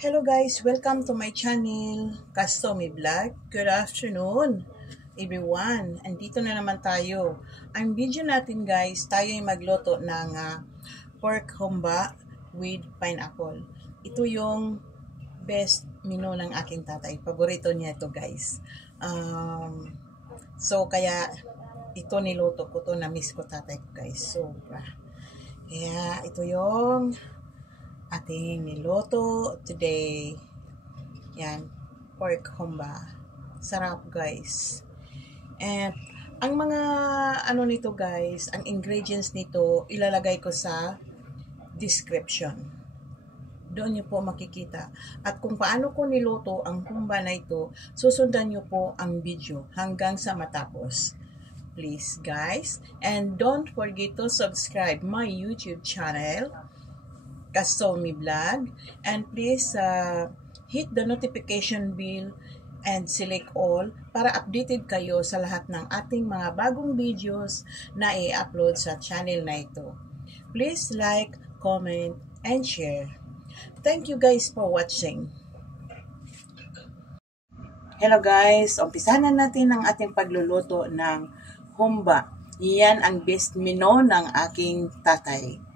Hello guys, welcome to my channel, Customy Vlog. Good afternoon, everyone. Andito na naman tayo. Ang video natin guys, tayo ay magluto ng pork humba with pineapple. Ito yung best menu ng aking tatay. Paborito niya ito guys. So kaya ito niluto ko to, na-miss ko tatay ko guys. Sobra. Kaya ito yung ating niloto today. Yan, pork humba. Sarap guys. And ang mga nito guys, ang ingredients nito ilalagay ko sa description. Doon niyo po makikita. At kung paano ko niluto ang humba na ito, susundan niyo po ang video hanggang sa matapos. Please guys, and don't forget to subscribe my YouTube channel, Customy Vlog, and please hit the notification bell and select all para updated kayo sa lahat ng ating mga bagong videos na i-upload sa channel na ito. Please like, comment, and share. Thank you guys for watching. Hello guys, umpisahan na natin ang ating pagluluto ng humba. Iyan ang best menu ng aking tatay.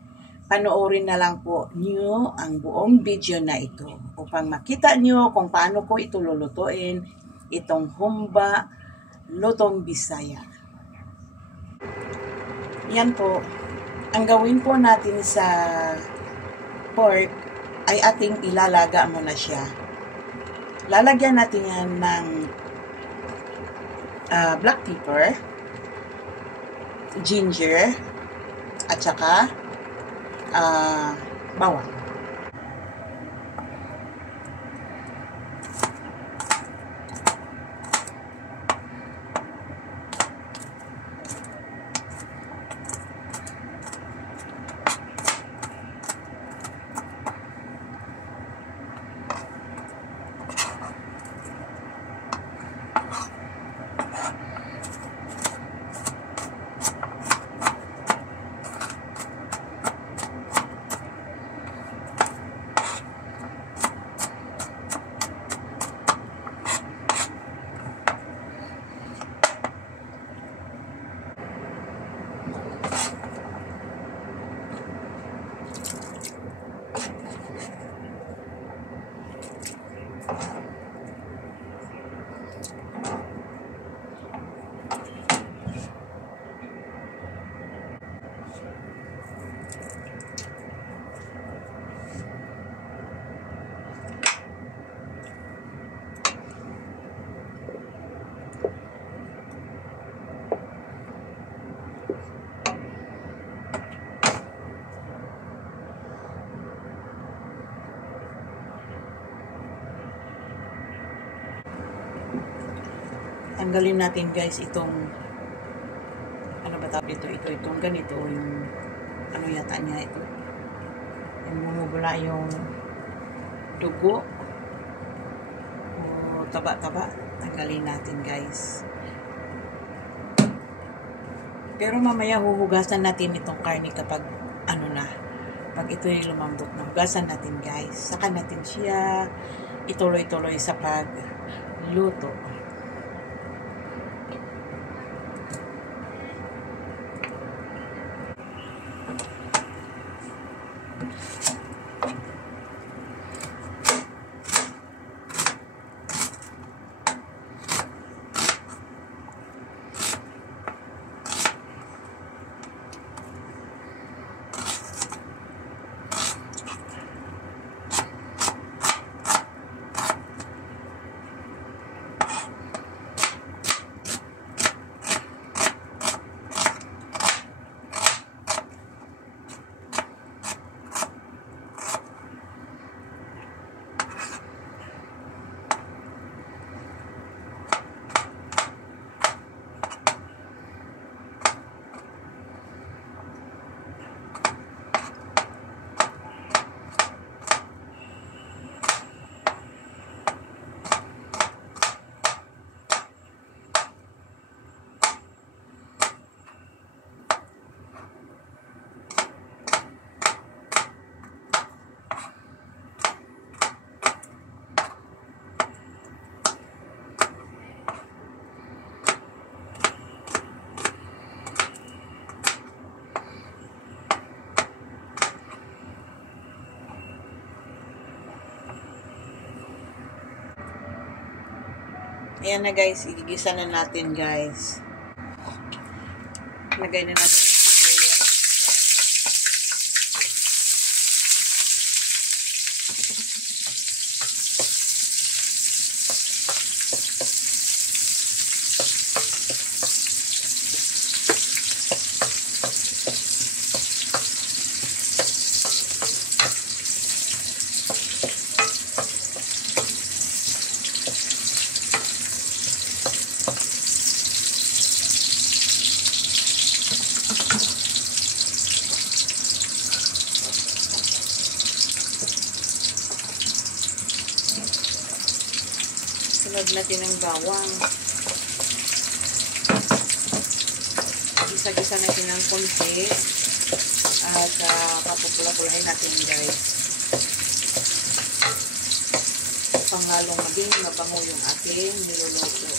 Panoorin na lang po niyo ang buong video na ito upang makita niyo kung paano ko ito lulutuin, itong humba lutong Bisaya. Yan po, ang gawin po natin sa pork ay ating ilalaga muna siya. Lalagyan natin yan ng black pepper, ginger, at saka bawang. Tanggalin natin guys itong itong ganito, yung yata niya ito, yung bumubula yung dugo o taba-taba. Tanggalin natin guys, pero mamaya huhugasan natin itong karne kapag pag ito yung lumambot na. Hugasan natin guys, saka natin siya ituloy-tuloy sa pagluto. Ayan na guys, igigisa na natin guys. Lagay na natin yung sibuyas. Sunod natin ang bawang. Gisa-gisa natin ng konti. At papupula-pulahin natin guys. Upang lalong maging mabango yung ating niluluto.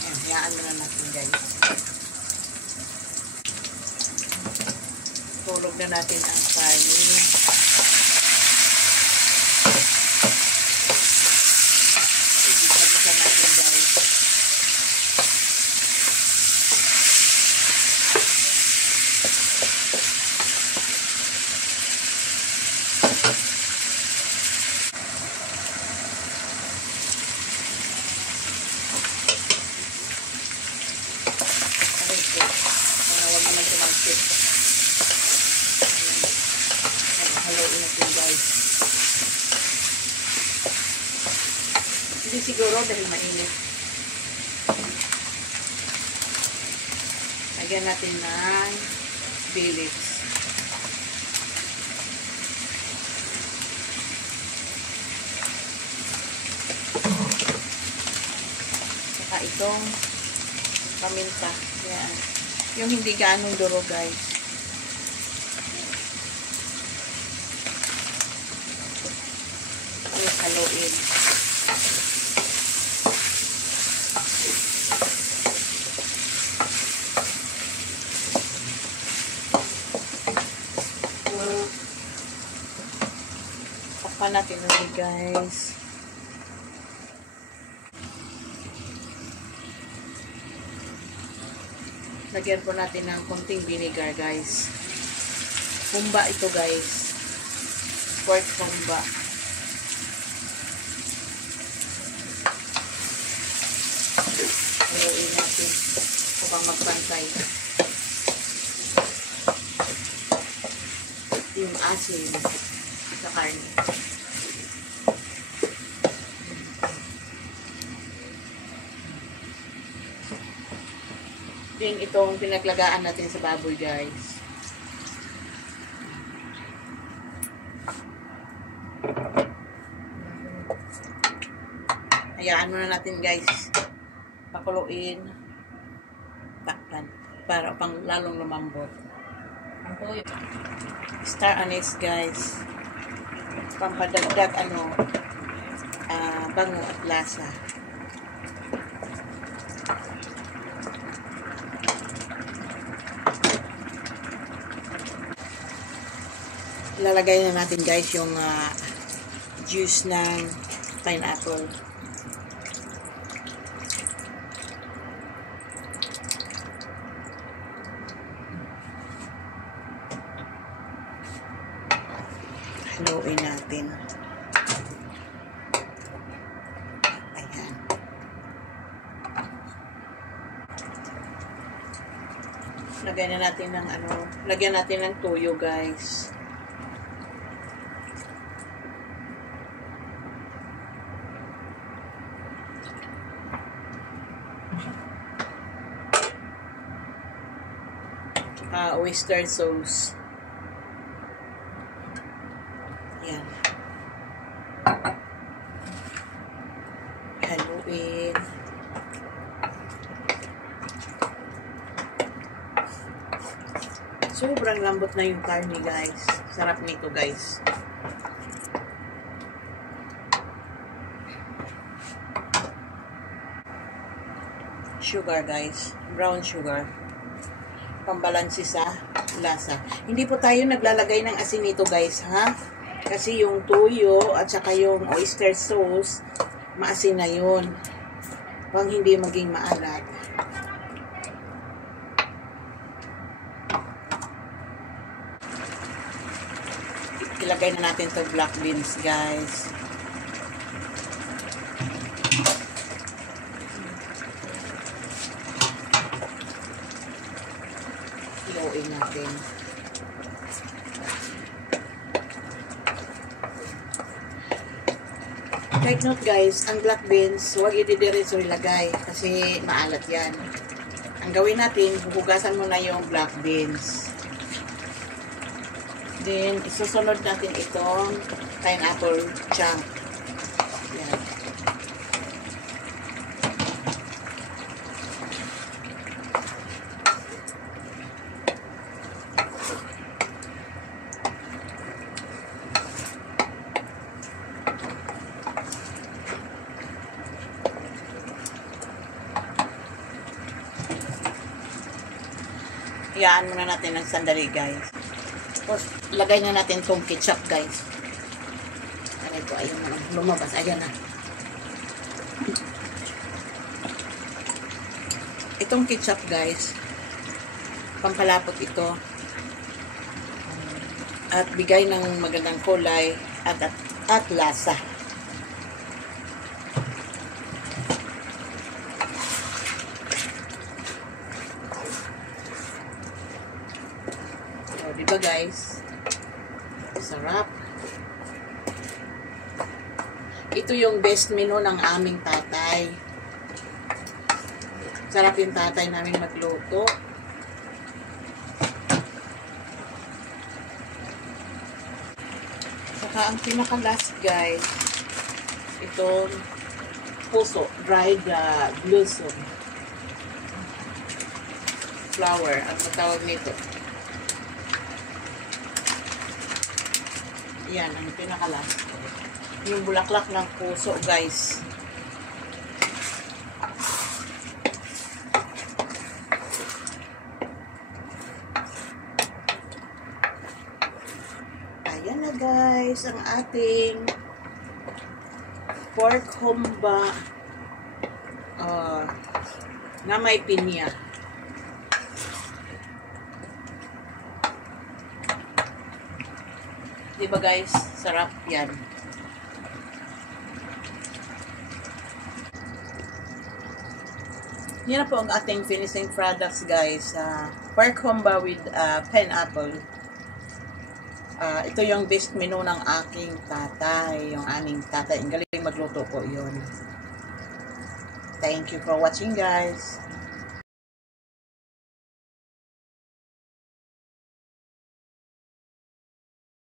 Ayan, hayaan mo na natin guys. Tulog na natin ang kanin. Igisa-gisa natin guys. Okay po. Huwag naman tumangkit. Haluin natin guys. Hindi siguro dahil mainit. Lagyan natin ng bay leaves. Saka itong paminta. Yan. Yung hindi gaanong duro guys. Haluin. Takpan natin ulit guys. Lagyan po natin ng konting vinegar guys. Humba ito guys. Pork humba. Haluin natin upang magpantay yung asin sa karne. Din itong pinaglagaan natin sa baboy guys. Hayaan muna natin guys. Pakuluin. Takpan. Para pang lalong lumambot. Star anise guys. Pampadagdag bango at lasa. Lalagay na natin guys yung juice ng pineapple. Haluin natin. Ayan. Lagyan na natin ng lagyan natin ng toyo guys. Oyster sauce. Yan. Haluin. Sobrang lambot na yung karne guys. Sarap nito guys. Sugar guys. Brown sugar. Pambalansi sa lasa. Hindi po tayo naglalagay ng asin nito guys, ha? Kasi yung tuyo at saka yung oyster sauce, maasin na yun. Pang hindi maging maalat. Ilagay na natin to black beans, guys. Iluin natin. Take note, guys, ang black beans, huwag ididiretso ilagay kasi maalat yan. Ang gawin natin, hugasan mo na yung black beans. Then, isusunod natin itong pineapple chunk. Yan. Iyaan muna natin ng sandali, guys. Tapos, lagay na natin itong ketchup, guys. Ano ito? Ayun na. Lumabas. Ayan na. Itong ketchup, guys, pampalapot ito. At bigay ng magandang kulay at lasa. Diba, guys? Sarap. Ito yung best menu ng aming tatay. Sarap yung tatay namin magluto. Saka ang pinaka-last, guys, itong puso, dried blossom flower, ang tawag nito. Yan, ang pinaka-last. Yung bulaklak ng puso, guys. Ayan na, guys, ang ating pork humba na may pinya. Diba, guys? Sarap yan. Yan na po ang ating finishing products, guys. Pork humba with pineapple. Ito yung best menu ng aking tatay. Yung aming tatay. Ang galing magluto po yun. Thank you for watching, guys.